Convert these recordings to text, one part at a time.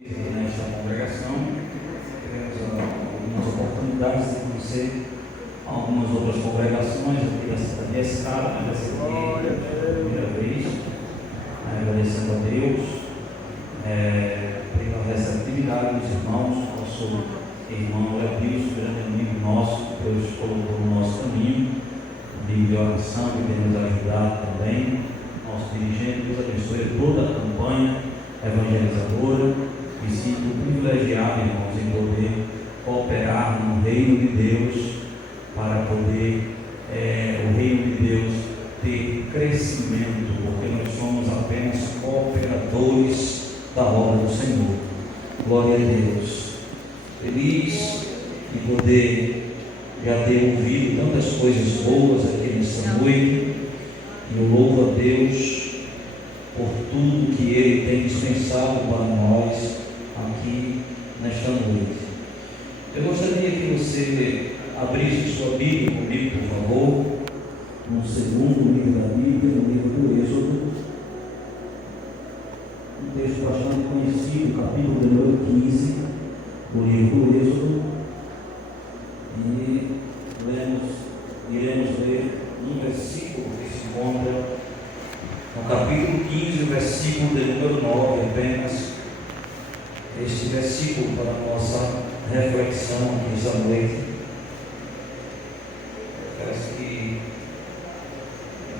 Nesta congregação, tivemos algumas oportunidades de conhecer algumas outras congregações aqui da cidade de Escada, mas essa aqui é a primeira vez, agradecendo a Deus pela receptividade dos irmãos. Nosso irmão Leopilson, grande amigo nosso, Deus colocou no nosso caminho de oração e tem nos ajudado também. Nosso dirigente, Deus abençoe toda a campanha evangelizadora. Me sinto privilegiado, irmãos, em poder cooperar no reino de Deus, para poder o reino de Deus ter crescimento, porque nós somos apenas cooperadores da obra do Senhor. Glória a Deus. Feliz de poder já ter ouvido tantas coisas boas aqui nessa noite, e eu louvo a Deus por tudo que Ele tem dispensado para nós aqui nesta noite. Eu gostaria que você abrisse sua Bíblia comigo, por favor, no segundo livro da Bíblia, no livro do Êxodo, um texto bastante conhecido, capítulo número 15 do livro do Êxodo, e iremos ler um versículo que se encontra no capítulo 15, versículo de número 9, apenas este versículo para a nossa reflexão aqui esta noite. Parece que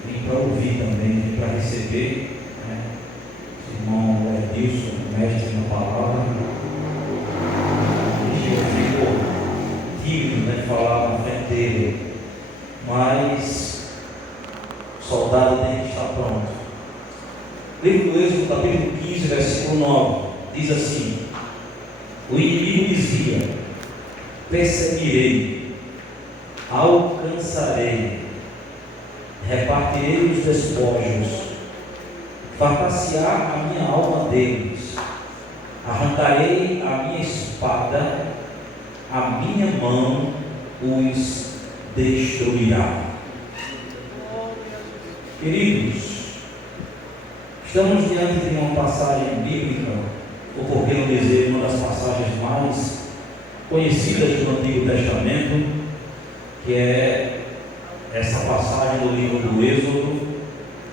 vim para ouvir também, vim para receber, o irmão Edilson, mestre na palavra. Eu fico tímido de falar na frente dele, mas o soldado tem que estar pronto. Livro do Êxodo, capítulo 15, versículo 9, diz assim: o inimigo dizia: perseguirei, alcançarei, repartirei os despojos, fartar-se-á a minha alma deles, arrancarei a minha espada, a minha mão os destruirá. Queridos, estamos diante de uma passagem bíblica, ou por que não dizer, uma das passagens mais conhecidas do Antigo Testamento, que é essa passagem do livro do Êxodo,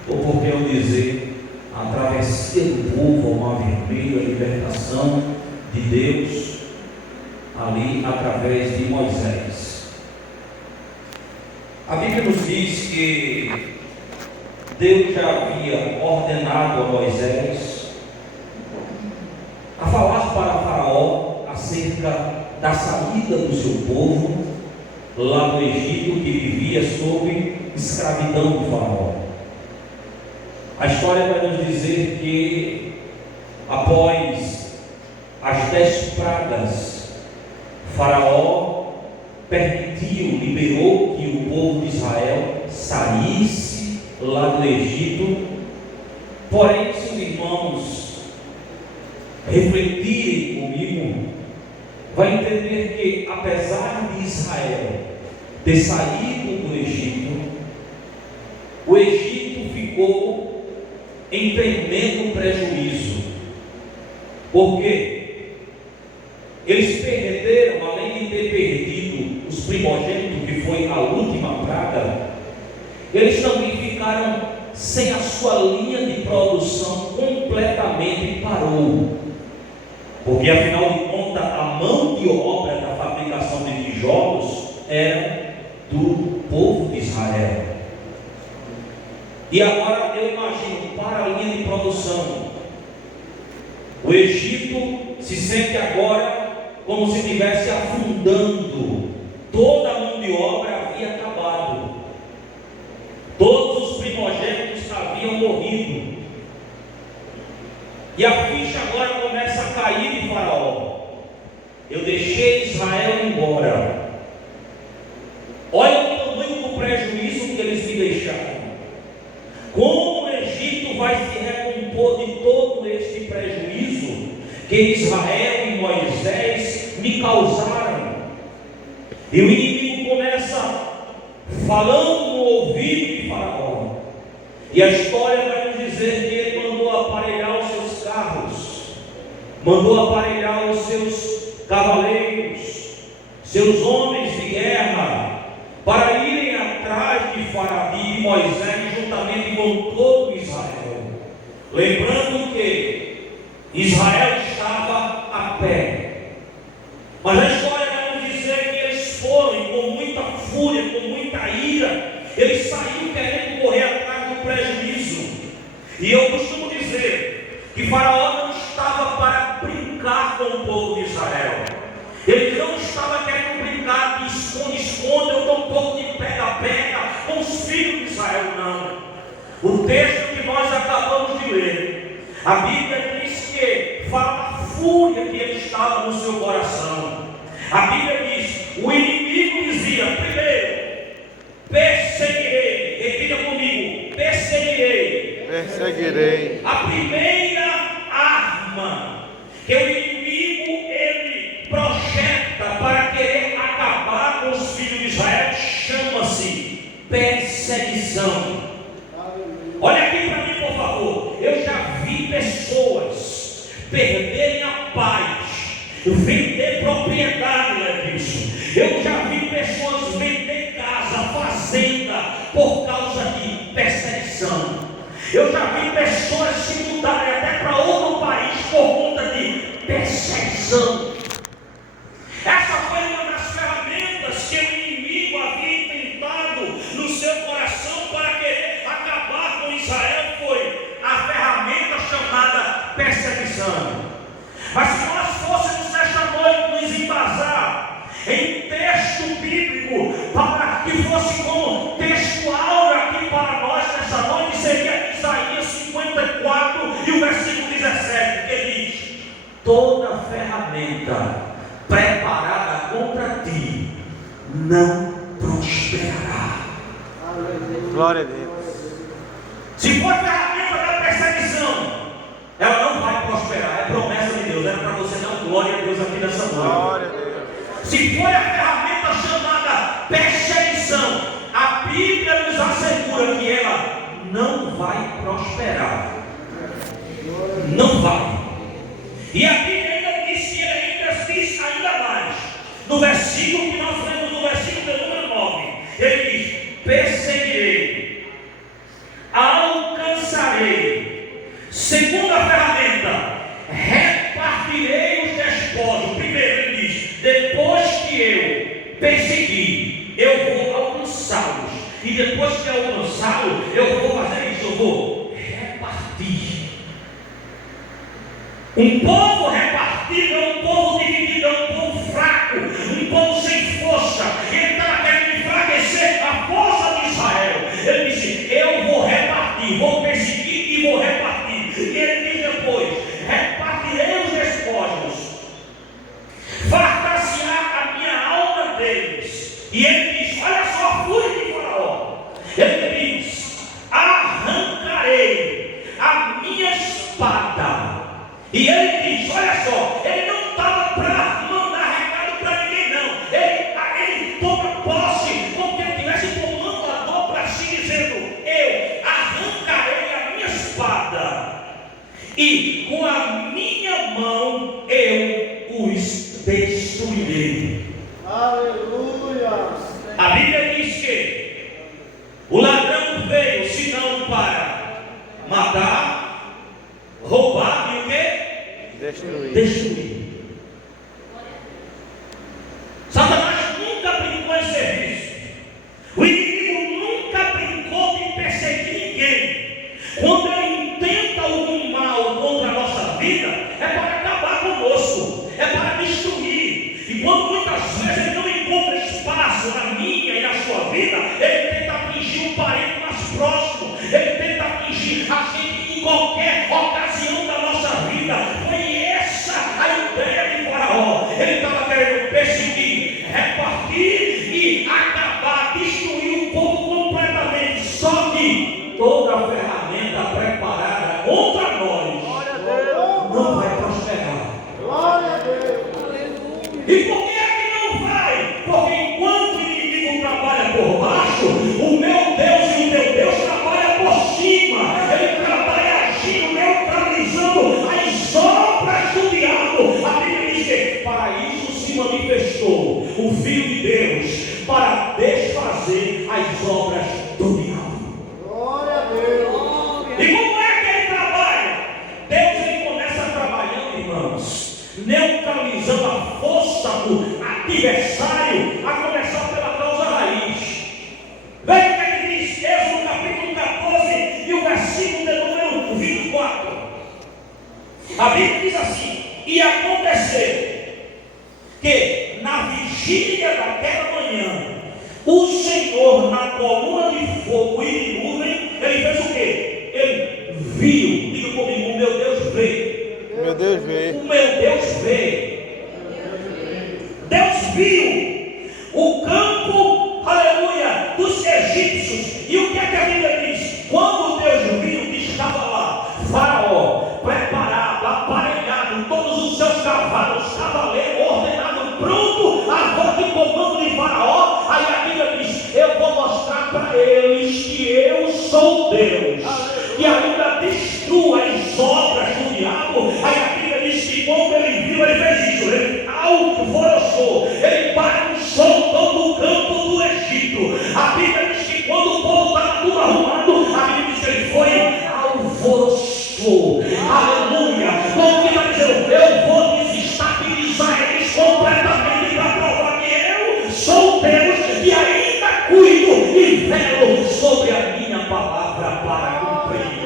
ou por que não dizer, a travessia do povo ao Mar Vermelho, a libertação de Deus ali através de Moisés. A Bíblia nos diz que Deus já havia ordenado a Moisés a falar para Faraó acerca da saída do seu povo lá do Egito, que vivia sob escravidão do Faraó. A história vai nos dizer que após as 10 pragas, Faraó permitiu, liberou que o povo de Israel saísse lá do Egito. Porém, se os irmãos refletirem comigo, vai entender que apesar de Israel ter saído do Egito, o Egito ficou em tremendo prejuízo. Por quê? Eles perderam, além de ter perdido os primogênitos, que foi a última praga, eles também ficaram sem a sua linha de produção, completamente parou. Porque afinal de contas, a mão de obra da fabricação de tijolos era do povo de Israel. E agora eu imagino, para a linha de produção, o Egito se sente agora como se estivesse afundando. Toda a mão de obra havia acabado, todos os primogênitos haviam morrido, e a ficha agora começa a cair de Faraó. Eu deixei Israel embora. Olha o tamanho do prejuízo que eles me deixaram. Como o Egito vai se recompor de todo este prejuízo que Israel e Moisés me causaram? E o inimigo começa falando no ouvido de Faraó. E a história vai nos dizer que ele mandou aparelhar os seus carros, mandou aparelhar os seus cavaleiros, seus homens de guerra, para irem atrás de Faraó e Moisés, juntamente com todo Israel. Lembrando que Israel estava a pé. Mas a história vai nos dizer que eles foram com muita fúria, com muita ira. Eles saíram querendo correr atrás do prejuízo. E eu costumo dizer que Faraó não estava para brincar com o povo de Israel. Ele não estava querendo brincar de esconde-esconde ou tampouco de pega-pega com os filhos de Israel, não. O texto que nós acabamos de ler, a Bíblia diz que fala da fúria que ele estava no seu coração. A Bíblia diz: o inimigo dizia, primeiro, perseguirei. Repita comigo: perseguirei. Perseguirei. A primeira arma que o inimigo ele projeta para querer acabar com os filhos de Israel chama-se perseguição. Olha aqui para mim, por favor. Eu já vi pessoas perderem a paz, vender propriedade, Edilson. Eu já vi pessoas vender casa, fazenda, por causa de perseguição. Eu já vi pessoas se mudarem até para outro país por conta de perseguição. Essa foi uma das ferramentas que o inimigo havia intentado no seu coração para querer acabar com Israel. Foi a ferramenta chamada perseguição. Mas se nós fôssemos nesta noite nos embasar em texto bíblico para que fosse como textual aqui para nós nessa noite, seria Isaías 54 e o versículo 17, que diz: toda ferramenta preparada contra ti não prosperará. Glória a Deus. Se for a ferramenta da perseguição, ela não vai prosperar. É promessa de Deus. Era para você dar glória a Deus aqui nessa noite. Glória a Deus. Se for a ferramenta chamada perseguição, a Bíblia nos assegura que ela não vai prosperar. Não vai. E a Bíblia ainda diz que ele diz ainda mais. No versículo que nós lemos, no versículo de número 9, ele diz: perseguirei, alcançarei. Segunda ferramenta, repartirei os despojos. Primeiro ele diz: depois que eu perseguir, eu vou alcançá-los. E depois que eu alcançá-los, eu vou fazer isso, eu vou repartir. Um povo repartido é um povo dividido, é um povo fraco, um povo sem força. Ele estava querendo enfraquecer a força de Israel. Ele disse: eu vou repartir, vou perseguir e vou repartir. E ele diz depois: repartirei os despojos, fartar-se-á a minha alma deles. E ele diz: olha só a fúria de Faraó. Ele diz: arrancarei a minha espada. E ele diz: olha só, ele não estava para mandar recado para ninguém, não. Ele toma posse como que ele estivesse tomando a dor para si, dizendo: eu arrancarei a minha espada e com a minha mão eu os destruirei. Aleluia. A Bíblia diz que o ladrão veio senão para matar, roubar e o quê? Destruir. Satanás nunca brincou em serviço. O inimigo nunca brincou de perseguir ninguém. Quando ele intenta algum mal contra a nossa vida, é para acabar conosco, é para destruir. E quando muitas vezes ele não encontra espaço na minha e na sua vida, ele tenta atingir um parente mais próximo, ele tenta atingir a gente em qualquer ocasião da nossa vida. Foi essa a ideia de Faraó. Ele estava querendo perseguir, repartir e acabar, destruir o povo completamente. Só que toda a ferramenta preparada contra nós não vai prosperar. Glória a Deus. E por que é que não vai? Porque enquanto o inimigo trabalha por baixo, o meu Deus e o teu Deus trabalha por cima. Ele trabalha agindo, neutralizando as obras do diabo. manifestou o Filho de Deus para desfazer as obras do diabo. Glória a Deus. E como é que ele trabalha? Deus ele começa trabalhando, irmãos, neutralizando a força do adversário, a começar pela causa raiz. Veja o que ele diz, Êxodo capítulo 14 e o versículo de número 24. A Bíblia diz assim: e aconteceu que na vigília daquela manhã, o Senhor, na coluna de fogo e de nuvem, ele fez o quê? Ele viu, diga comigo, o meu Deus vê. Meu Deus veio. O meu Deus vê. Deus viu o campo, aleluia, dos egípcios. E o que é que a Bíblia diz? Quando Deus viu que estava lá Faraó preparado, aparelhado, todos os seus cavalos, cavaleiros, ordenado, pronto, a voz de comando de Faraó, aí a Bíblia diz: eu vou mostrar para eles que eu sou Deus, e ainda destruo as obras do diabo. Aí a Bíblia diz que quando ele viu, ele fez isso, ele alvoroçou, ele bagunçou todo o campo do Egito. A Bíblia diz que quando o povo estava tudo arrumado, a Bíblia diz que ele foi alvoroçou. Aleluia! Como que está dizendo? Eu vou desestabilizar eles completamente para provar que eu sou Deus e ainda cuido e velo sobre a minha palavra para cumprir.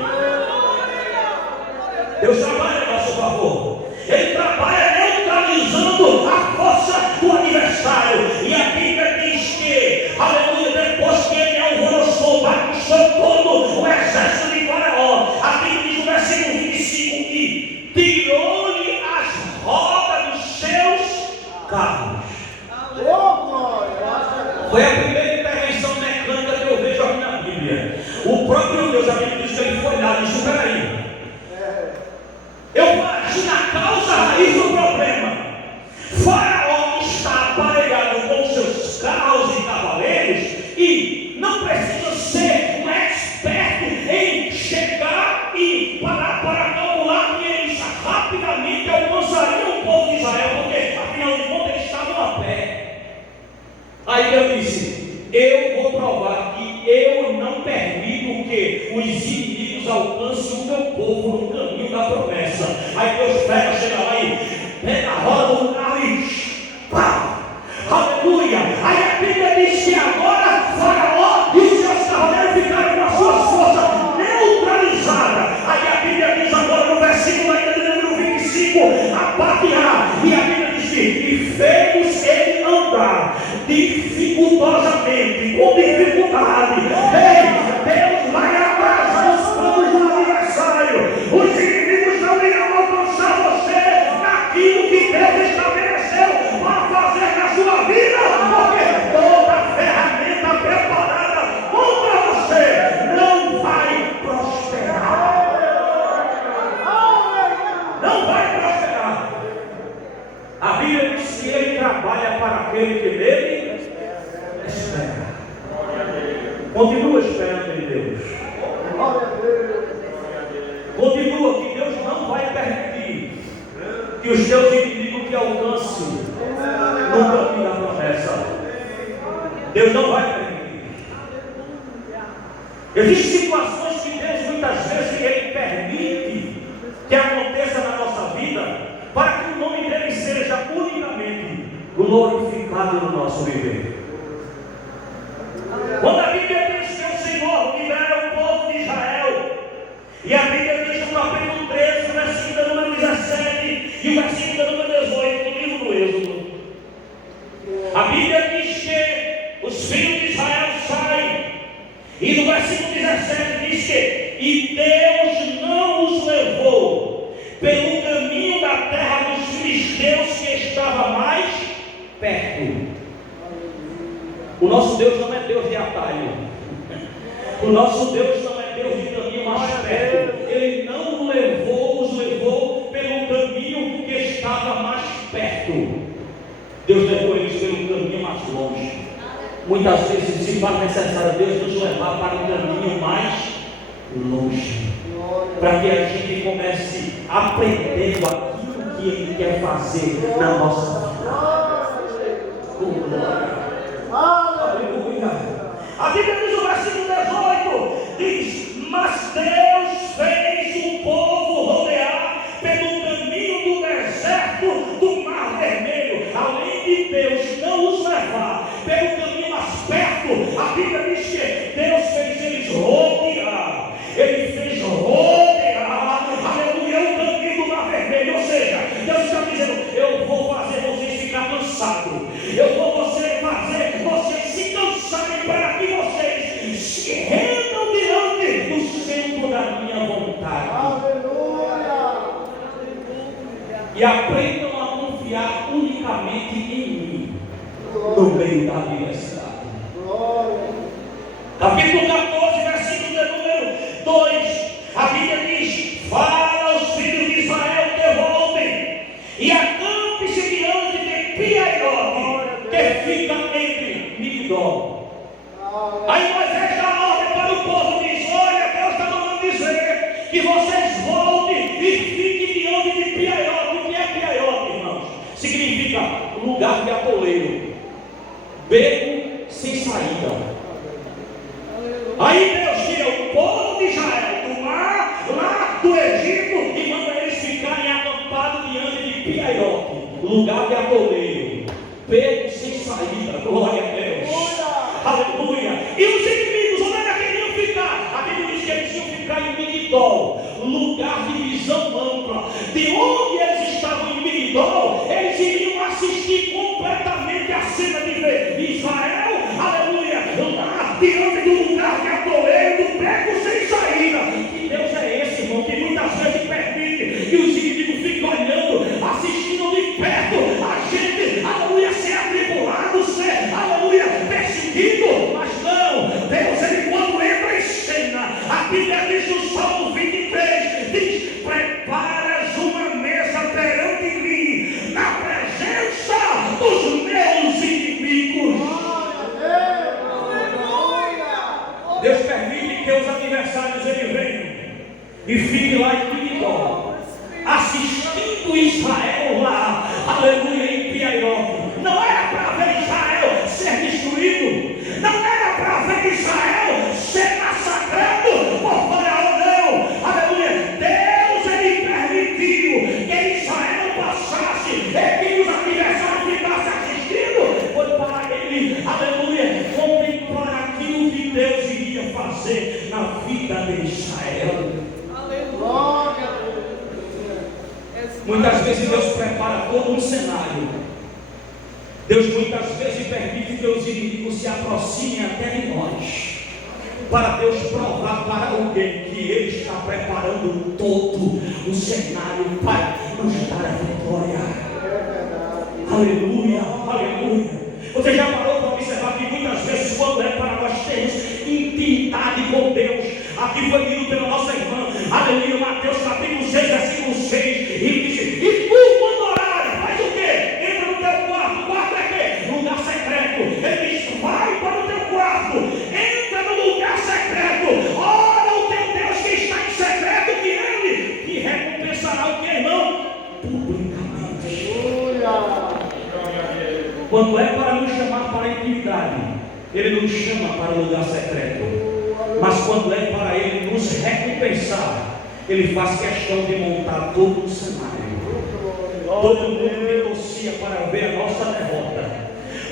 Deus trabalha a nosso favor. Ele trabalha neutralizando a força do adversário. E a Bíblia diz que, aleluia, depois que ele alvoroçou, bagunçou todo o exército de Faraó, a Bíblia diz no versículo 25 que tirou-lhe as rodas dos seus carros. Foi a primeira intervenção mecânica que eu vejo aqui na Bíblia. O próprio Deus, a Bíblia diz que ele foi lá e disse: peraí, eu bati na causa raiz do problema. Faraó está aparelhado com seus carros e cavaleiros e não precisa ser um expert em chegar e parar para calcular que eles rapidamente alcançariam o povo de Israel, porque afinal de contas eles estavam a pé. Aí Deus disse: eu vou provar que eu não permito que os inimigos alcancem o meu povo no caminho da promessa. Aí Deus chega lá e pega a roda do carro e pá! Aleluia! Aí a Bíblia diz que agora Faraó e os seus cavaleiros ficaram com as suas forças neutralizadas. Aí a Bíblia diz agora no versículo ainda de número 25, a parte A, e a Bíblia diz que e fez ele andar dificultosamente, com dificuldade. Ei, Deus vai atrasar os planos do adversário. Os inimigos não irão alcançar você naquilo que Deus estabeleceu para fazer na sua vida, porque toda ferramenta preparada contra você não vai prosperar. Não vai prosperar. A Bíblia diz que ele trabalha para aquele que nele espera. Continua esperando em Deus. Continua, que Deus não vai permitir que os teus inimigos te alcancem no caminho da promessa. Deus não vai permitir. Existem situações que Deus muitas vezes ele permite que aconteça na nossa vida para que o nome dele seja unicamente glorificado no nosso viver. Quando a Bíblia diz que o Senhor libera o povo de Israel, e a Bíblia diz no capítulo 13, o versículo número 17 e o versículo número 18 do livro do Êxodo, a Bíblia diz que os filhos de Israel saem, e no versículo 17 diz que e Deus não os levou pelo caminho da terra dos filisteus que estava mais perto. O nosso Deus não é Deus de atalho. O nosso Deus não é Deus de caminho mais perto. Ele não os levou pelo caminho que estava mais perto. Deus levou eles pelo caminho mais longe. Muitas vezes se faz necessário Deus nos levar para um caminho mais longe, para que a gente comece aprendendo aquilo que Ele quer fazer na nossa vida. Aleluia. A Bíblia diz no versículo 18, diz: mas Deus fez o povo rodear pelo caminho do deserto do Mar Vermelho. Além de Deus não os levar pelo caminho mais perto, a Bíblia diz que Deus fez eles rodear. Ele fez rodear, aleluia, o caminho do Mar Vermelho. Ou seja, Deus está dizendo: eu vou fazer vocês ficar cansados, eu vou fazer vocês se cansarem, para que vocês se rendam diante do centro da minha vontade. Aleluia. E aprendam a confiar unicamente em mim, no meio da adversidade. Capítulo 14, versículo de número 2, a Bíblia diz: fala aos filhos de Israel que voltem e acampe-se diante de Piaiote, que fica entre Migdol. Aí Moisés dá a ordem para o povo e diz: olha, Deus está mandando dizer que vocês voltem e fiquem diante de Piaiote. O que é Piaiote, irmãos? Significa lugar de atoleiro, beco sem saída. Aí Deus tira o povo de Israel do mar, lá do Egito, e manda eles ficarem acampados diante de Piaiote, lugar de atoleiro, beco sem saída. Glória a Deus. Aleluia. E os inimigos, onde é que queriam ficar? A Bíblia diz que eles iam ficar em Migdol, lugar de visão ampla. De onde eles estavam em Migdol, eles iriam assistir completamente a cena de ver Israel, aleluia, lá diante do lugar de atoleiro, do beco sem saída. Que Deus é esse, irmão, que muitas vezes permite que os inimigos fiquem olhando, assistindo de perto a gente, aleluia, ser atribulado, ser, aleluia, perseguido. Mas não, Deus, ele quando entra em cena, a Bíblia diz no Salmo 23, diz: preparas uma mesa perante mim, na presença dos meus inimigos. Deus permite que os adversários ele venham e fiquem lá em Migdol, assistindo Israel lá, aleluia, em Piaiote. Não era para ver Israel ser destruído, não era para ver Israel ser massacrado por Faraó, não, aleluia. Deus ele permitiu que Israel passasse e que os adversários ficassem assistindo, foi para ele, aleluia, contemplar aquilo que Deus iria fazer na vida de Israel. Aleluia. Muitas vezes Deus prepara todo um cenário. Deus muitas vezes permite que os inimigos se aproximem até de nós, para Deus provar para alguém que Ele está preparando todo o cenário para nos dar a vitória. Aleluia, aleluia. Você já parou para observar que muitas vezes, quando é para nós termos intimidade com Deus, aqui foi lido pela nossa irmã, aleluia, Mateus capítulo 6, versículo 6, e diz: e tu, quando orares, faz o quê? Entra no teu quarto. Quarto é quê? Lugar secreto. Ele diz: vai para o teu quarto, entra no lugar secreto, ora o teu Deus que está em secreto, que Ele te recompensará o que, irmão? Publicamente. Quando é para nos chamar para a intimidade, Ele nos chama para o lugar secreto. Mas quando é para Ele nos recompensar, Ele faz questão de montar todo o cenário. Todo mundo que torcia para ver a nossa derrota,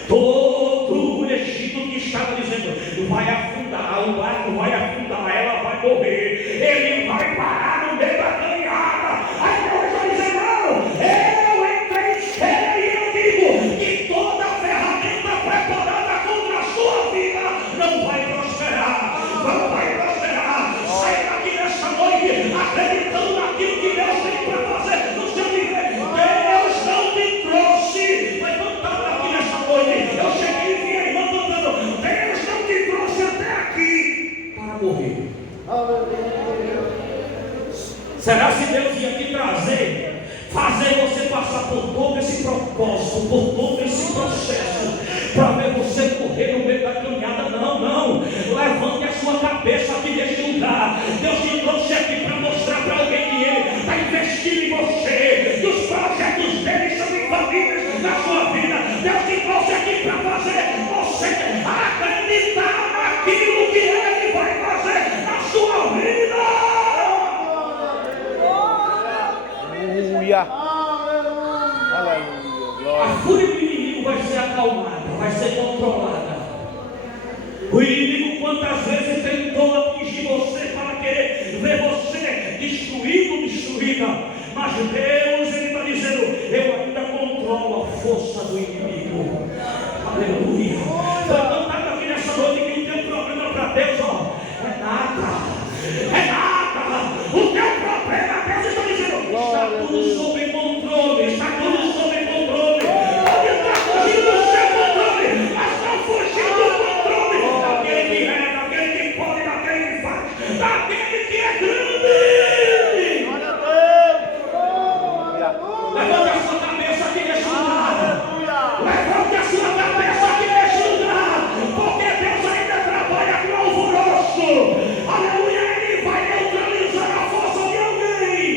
todo o Egito que estava dizendo: vai afundar, o barco vai afundar, ela vai morrer, ele vai parar no meio da caminhada. Aí Deus está dizendo: não, eu entrei em cena e eu digo que toda ferramenta preparada contra a sua vida não vai prosperar, não vai prosperar. Sai daqui nessa noite acreditando naquilo que Deus tem para fazer no seu viver. Deus não te trouxe, mas cantando aqui nessa noite. Eu cheguei e vi a irmã cantando: Deus não te trouxe até aqui para morrer. Será se Deus ia te trazer, fazer você passar por todo esse propósito, por todo esse processo, para ver você correr no meio da caminhada? Não, não. Levante a sua cabeça aqui neste lugar. Deus te trouxe aqui para mostrar para alguém que Ele está investindo em você, que os projetos dele são infalíveis na sua vida. Deus te trouxe aqui para Aleluia. Aleluia. A Glória. fúria do inimigo vai ser acalmada, vai ser controlada. O inimigo quantas vezes tentou atingir você para querer ver você destruído, destruída, mas Deus, Ele está dizendo, eu ainda controlo a força do inimigo. Aleluia. Foi cantado aqui nessa noite que o teu problema para Deus, ó, é nada. É nada. O teu problema, Deus está dizendo, está tudo sob controle, está tudo sob controle. Pode estar fugindo do seu controle, mas não fugindo do controle daquele que é, daquele que pode, daquele que faz, daquele que é grande. Glória a Deus. Levanta a sua cabeça aqui nesse lugar. Levante a sua cabeça aqui nesse lugar, porque Deus ainda trabalha com alvoroço. Aleluia. Ele vai neutralizar a força de alguém.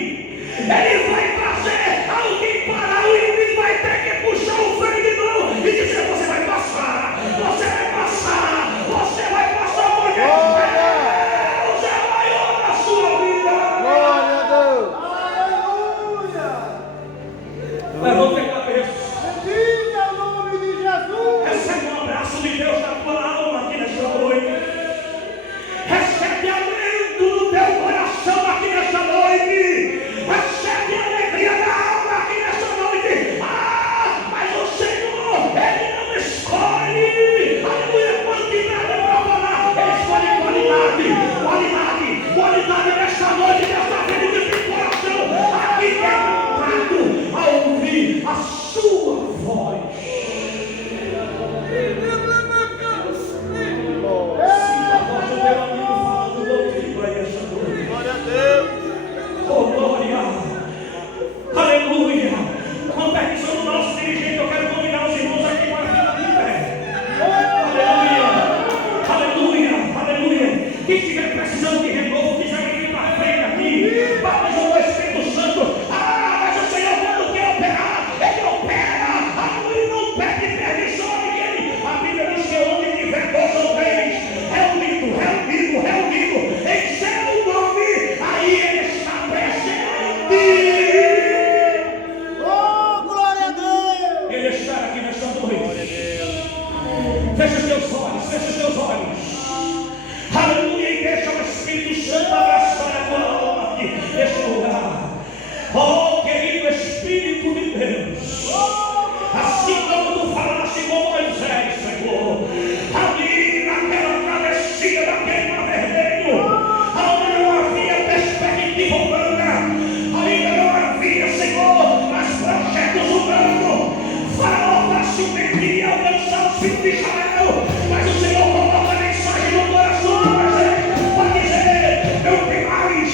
Ele vai fazer alguém parar. O inimigo vai ter que puxar o freio de mão e dizer: você vai passar, você vai passar, você vai passar, porque Deus é maior na sua vida. Glória a Deus. Levante a cabeça. Bendito o nome de Jesus. Recebe um abraço de Deus na tua alma aqui nesta noite. Recebe alento no teu coração aqui nesta noite. Recebe alegria na alma aqui nesta noite. Mas o Senhor, Ele não escolhe, aleluia, quantidade para falar. Ele escolhe qualidade. Qualidade nesta noite, nesta vida de coração. Aqui quebrantado a ouvir a sua voz. Sinta a voz do teu amigo falando contigo aí esta noite. Glória a Deus. Oh, glória! Aleluia! Com permissão do nosso dirigente, eu quero convidar os irmãos aqui para ficar de pé. Aleluia! Aleluia! Quem estiver precisando de renovo, quiser vir para frente aqui, batizou o Espírito Santo. Mas o Senhor, quando quer operar, Ele opera. Aleluia! Não pede permissão a ninguém. A Bíblia diz que onde tiver dois ou três reunido em seu nome, aí Ele está presente. Oh, glória a Deus. Ele está aqui nesta noite. Fecha os teus olhos, fecha os teus olhos. Aleluia, e deixa o Espírito Santo abraçar a tua alma aqui neste lugar. Oh, querido Espírito de Deus, assim como tu falaste com Moisés, Senhor, ali naquela travessia daquele mar vermelho, onde não havia perspectiva humana, ainda não havia, Senhor, mas projetos humanos. Faraó facilmente iria alcançar os filhos de Israel, mas o Senhor coloca a mensagem no coração de Moisés para dizer: não tem mais,